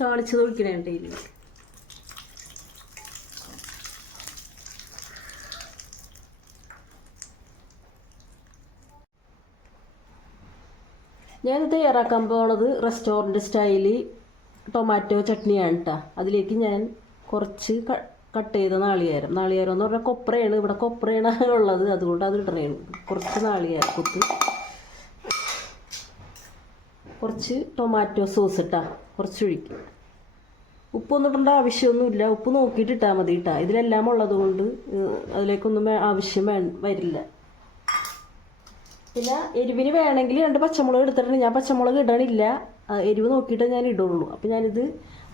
താളിച്ചത് ഒഴിക്കണേ ഇതിൽ ഞാൻ തയ്യാറാക്കാൻ പോണത് റെസ്റ്റോറന്റ് സ്റ്റൈലിൽ ടൊമാറ്റോ ചട്നിയാണ് കേട്ടോ അതിലേക്ക് ഞാൻ കുറച്ച് കട്ട് ചെയ്ത നാളികേരം. നാളികേരം എന്ന് പറഞ്ഞാൽ കൊപ്രയാണ്. ഇവിടെ കൊപ്രയാണ് ഉള്ളത്. അതുകൊണ്ട് അത് ഇടണേ കുറച്ച് നാളികേരം. കുത്ത് കുറച്ച് ടൊമാറ്റോ സോസ് ഇട്ടാ കുറച്ച് ഒഴിക്കും ഉപ്പൊന്നും ഇടേണ്ട ആവശ്യമൊന്നുമില്ല. ഉപ്പ് നോക്കിയിട്ട് ഇട്ടാൽ മതി ഇട്ടാ. ഇതിലെല്ലാം ഉള്ളത് കൊണ്ട് അതിലേക്കൊന്നും ആവശ്യം വരില്ല. പിന്നെ എരിവിന് വേണമെങ്കിൽ രണ്ട് പച്ചമുളക് എടുത്തിട്ടുണ്ട്. ഞാൻ പച്ചമുളക് ഇടണില്ല. എരിവ് നോക്കിയിട്ട് ഞാൻ ഇടുള്ളൂ. അപ്പം ഞാനിത്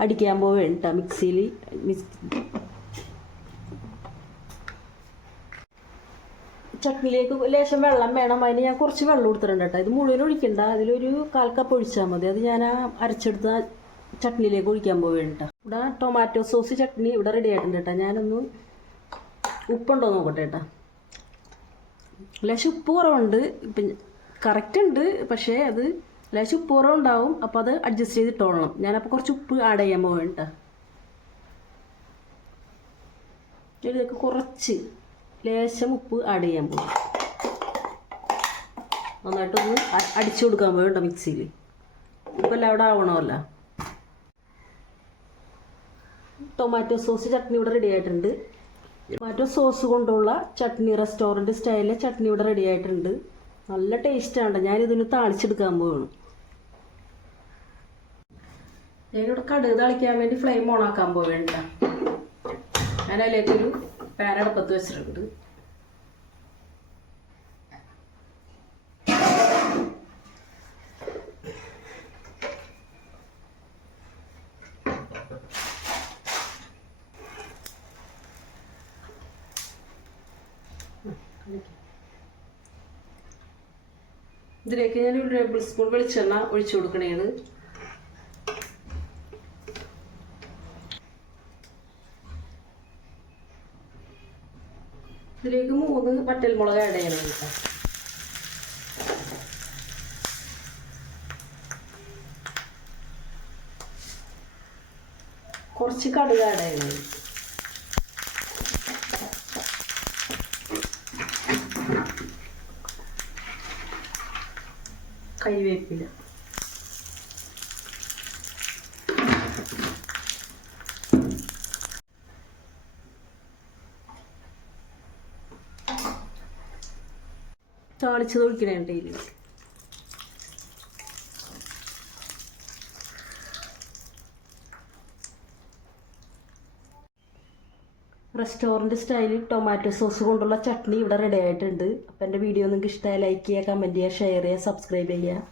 അടിക്കാൻ പോവേണ്ട മിക്സിയിൽ മിക്സ് ചട്നിയിലേക്ക് ലേശം വെള്ളം വേണം. അതിന് ഞാൻ കുറച്ച് വെള്ളം കൊടുത്തിട്ടുണ്ട് കേട്ടോ. ഇത് മുഴുവൻ ഒഴിക്കണ്ട. അതിലൊരു കാൽ കപ്പ് ഒഴിച്ചാൽ മതി. അത് ഞാൻ ആ അരച്ചെടുത്ത ചട്നിയിലേക്ക് ഒഴിക്കാൻ പോവുകയാണ് കേട്ടോ. ഇവിടെ ടൊമാറ്റോ സോസ് ചട്നി ഇവിടെ റെഡി ആയിട്ടുണ്ട് കേട്ടോ. ഞാനൊന്ന് ഉപ്പുണ്ടോ നോക്കട്ടെ കേട്ടോ. ലേശം ഉപ്പ് കുറവുണ്ട്. ഇപ്പം കറക്റ്റ് ഉണ്ട്. പക്ഷേ അത് ലേശം ഉപ്പ് കുറവുണ്ടാവും. അപ്പോൾ അത് അഡ്ജസ്റ്റ് ചെയ്തിട്ടോളണം. ഞാനപ്പോൾ കുറച്ച് ഉപ്പ് ആഡ് ചെയ്യാൻ പോവാണ് കേട്ടോ. ഇതിലേക്ക് കുറച്ച് ലേശം ഉപ്പ് ആഡ് ചെയ്യാൻ പോകും നന്നായിട്ടൊന്ന് അടിച്ചു കൊടുക്കാൻ പോയി കേട്ടോ മിക്സിയിൽ. ഇപ്പം അവിടെ ആവണമല്ല. ടൊമാറ്റോ സോസ് ചട്നി ഇവിടെ റെഡി ആയിട്ടുണ്ട്. ടൊമാറ്റോ സോസ് കൊണ്ടുള്ള ചട്നി റെസ്റ്റോറന്റ് സ്റ്റൈലിലെ ചട്നി ഇവിടെ റെഡി ആയിട്ടുണ്ട്. നല്ല ടേസ്റ്റാണ് ഞാനിതിന് താളിച്ചെടുക്കാൻ പോവാണ്. ഞാനിവിടെ കടുക് തളിക്കാൻ വേണ്ടി ഫ്ലെയിം ഓണാക്കാൻ പോവേണ്ട ഞാൻ അതിലേക്കൊരു പാൻ അടുപ്പത്ത് വെച്ചിട്ടുണ്ട്. ഇതിലേക്ക് ഞാൻ ഒരു ടേബിൾ സ്പൂൺ വെളിച്ചെണ്ണ ഒഴിച്ചു കൊടുക്കണേണ്. ഇതിലേക്ക് മൂന്ന് വറ്റൽമുളക് ആഡ് ചെയ്യണം കേട്ടോ. കുറച്ച് കടുക് ആഡ് ചെയ്യണം. കറിവേപ്പില താളിച്ചത് ഒഴിക്കണേ ഇതിൽ റെസ്റ്റോറന്റ് സ്റ്റൈലിൽ ടൊമാറ്റോ സോസ് കൊണ്ടുള്ള ചട്നി ഇവിടെ റെഡി ആയിട്ടുണ്ട്. അപ്പോൾ എന്റെ വീഡിയോ നിങ്ങൾക്ക് ഇഷ്ടമായി ലൈക്ക് ചെയ്യുക കമന്റ് ചെയ്യുക ഷെയർ ചെയ്യുക സബ്സ്ക്രൈബ് ചെയ്യുക.